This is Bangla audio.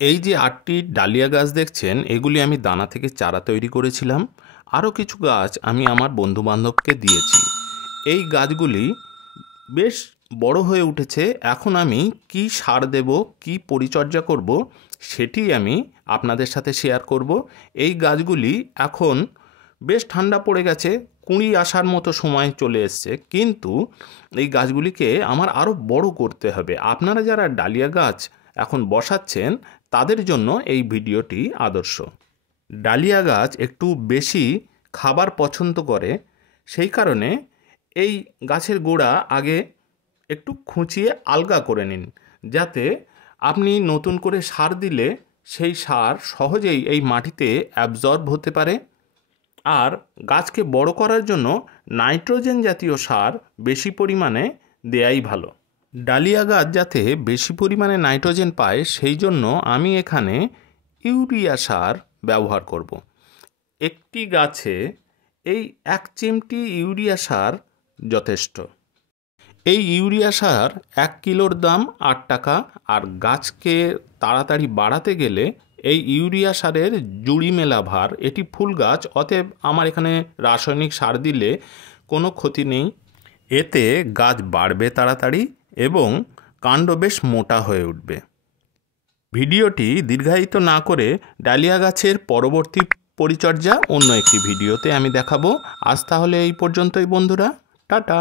এই যে ৮টি ডালিয়া গাছ দেখছেন, এগুলি আমি দানা থেকে চারা তৈরি করেছিলাম। আরও কিছু গাছ আমি আমার বন্ধুবান্ধবকে দিয়েছি। এই গাছগুলি বেশ বড় হয়ে উঠেছে। এখন আমি কি সার দেব, কি পরিচর্যা করব, সেটি আমি আপনাদের সাথে শেয়ার করব। এই গাছগুলি এখন বেশ ঠান্ডা পড়ে গেছে, কুঁড়ি আসার মতো সময় চলে এসছে, কিন্তু এই গাছগুলিকে আমার আরও বড় করতে হবে। আপনারা যারা ডালিয়া গাছ এখন বসাচ্ছেন তাদের জন্য এই ভিডিওটি আদর্শ। ডালিয়া গাছ একটু বেশি খাবার পছন্দ করে, সেই কারণে এই গাছের গোড়া আগে একটু খুঁচিয়ে আলগা করে নিন, যাতে আপনি নতুন করে সার দিলে সেই সার সহজেই এই মাটিতে অ্যাবজর্ব হতে পারে। আর গাছকে বড় করার জন্য নাইট্রোজেন জাতীয় সার বেশি পরিমাণে দেয়াই ভালো। ডালিয়া গাছ যাতে বেশি পরিমাণে নাইট্রোজেন পায়, সেই জন্য আমি এখানে ইউরিয়া সার ব্যবহার করব। একটি গাছে এই 1 চিমটি ইউরিয়া সার যথেষ্ট। এই ইউরিয়া সার 1 কিলোর দাম 8 টাকা। আর গাছকে তাড়াতাড়ি বাড়াতে গেলে এই ইউরিয়া সারের জুড়ি মেলা ভার, এটি ফুল গাছ, অতএব আমার এখানে রাসায়নিক সার দিলে কোনো ক্ষতি নেই। এতে গাছ বাড়বে তাড়াতাড়ি এবং কাণ্ড বেশ মোটা হয়ে উঠবে। ভিডিওটি দীর্ঘায়িত না করে ডালিয়া গাছের পরবর্তী পরিচর্যা অন্য একটি ভিডিওতে আমি দেখাবো। আজ তাহলে এই পর্যন্তই বন্ধুরা, টাটা।